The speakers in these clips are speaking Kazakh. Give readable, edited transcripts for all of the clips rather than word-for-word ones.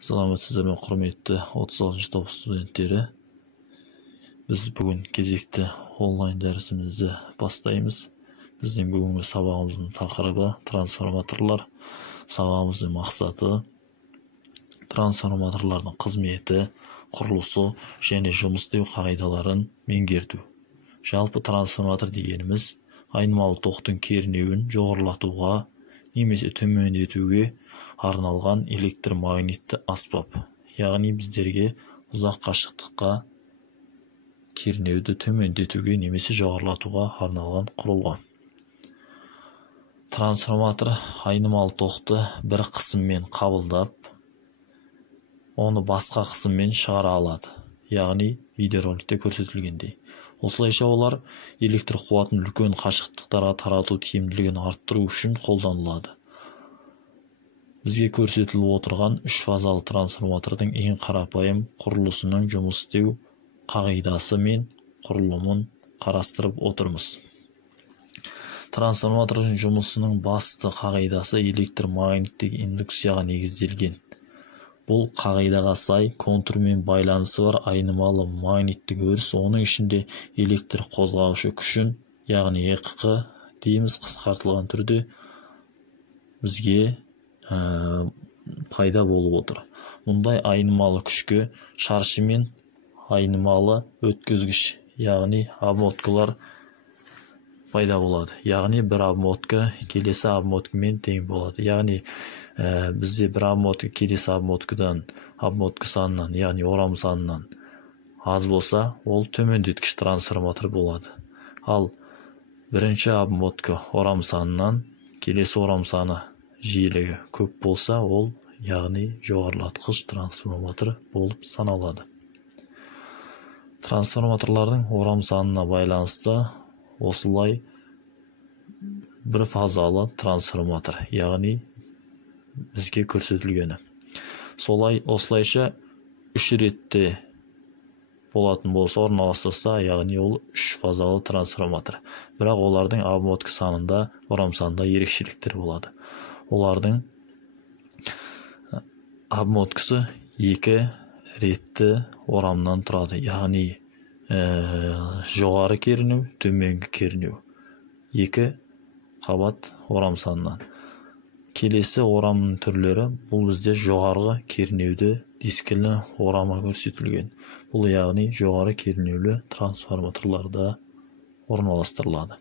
Саламатсыздар ма, құрметті 36 топ студенттері. Біз бүгін кезекті онлайн дәрісімізді бастаймыз. Біздің бүгінгі сабағымыздың тақырыбы трансформаторлар. Сабағымыздың мақсаты трансформаторлардың қызметі, құрылысы және жұмыс істеу қағидаларын меңгерту. Жалпы трансформатор дегеніміз айнымалы тоқтың кернеуін жоғарылатуға немесе төмендетуге арналған электромагнитті аспап. Яғни біздерге ұзақ қашықтыққа кернеуді төмендетуге немесе жоғарылатуға арналған құрылғы. Трансформатор айнымалы тоқты бір қысыммен қабылдап, оны басқа қысыммен шығара алады. Яғни видеороликте көрсетілгендей. Осылайша олар электр қуатын үлкен қашықтықтарға тарату тиімділігін арттыру үшін қолданылады. Бізге көрсетіліп отырған үш фазалы трансформатордың ең қарапайым құрылысының жұмыс істеу қағидасы мен құрылымын қарастырып отырмыз. Трансформатордың жұмысының басты қағидасы электромагниттік индукцияға негізделген. Бұл қағидаға сай контурмен байланысы бар айнымалы магниттік өріс, оның ішінде электр қозғаушы күшін, яғни ЭК дейміз қысқартылған түрде, бізге пайда болып отыр. Мұндай айнымалы күшке шаршы мен айнымалы өткізгіш, яғни обмоткалар пайда болады. Яғни бір обмотка келесі обмоткамен тең болады. Яғни бізде бір обмотка келесі обмотка санынан, яғни орам санынан аз болса, ол төмендеткіш трансформатор болады. Ал бірінші обмотка орам санынан келесі орам саны жиілігі көп болса, ол яғни жоғарылатқыш трансформатор болып саналады. Трансформаторлардың орам санына байланысты осылай бір фазалы трансформатор, яғни бізге көрсетілгені. Осылайша үш ретте болатын болса орналастырса, яғни ол үш фазалы трансформатор. Бірақ олардың обмотка санында, орам санында ерекшеліктер болады. Олардың обмоткасы екі ретті орамнан тұрады, яғни жоғары кернеу, төменгі кернеу. Екі қабат орам санынан. Келесі орамның түрлері, бұл бізде жоғарғы кернеуді дискілі орама көрсетілген. Бұл яғни жоғары кернеулі трансформаторларда орналастырылады.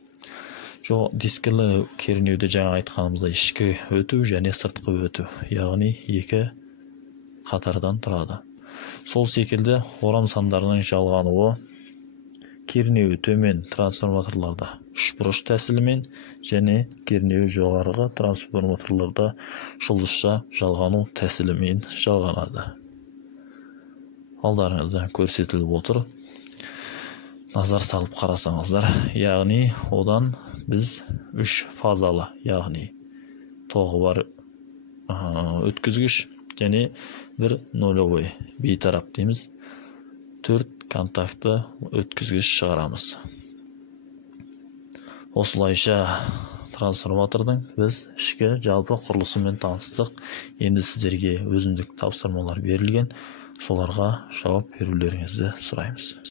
Дискілі кернеуді жаңа айтқанымызда ішкі өту және сыртқы өту, яғни екі қатардан тұрады. Сол секілді орам сандарының жалғануы кернеуі төмен трансформаторларда үшбұрыш тәсілімен және кернеуі жоғарғы трансформаторларда жұлдызша жалғану тәсілімен жалғанады. Алдарыңызда көрсетіліп отыр. Назар салып қарасаңыздар, яғни одан біз үш фазалы, яғни тоғы бар өткізгіш және бір нөлевой бейтарап дейміз, төрт контакты өткізгіш шығарамыз. Осылайша трансформатордың біз ішкі жалпы құрылысымен таныстық. Енді сіздерге өзіндік тапсырмалар берілген, соларға жауап берулеріңізді сұраймыз.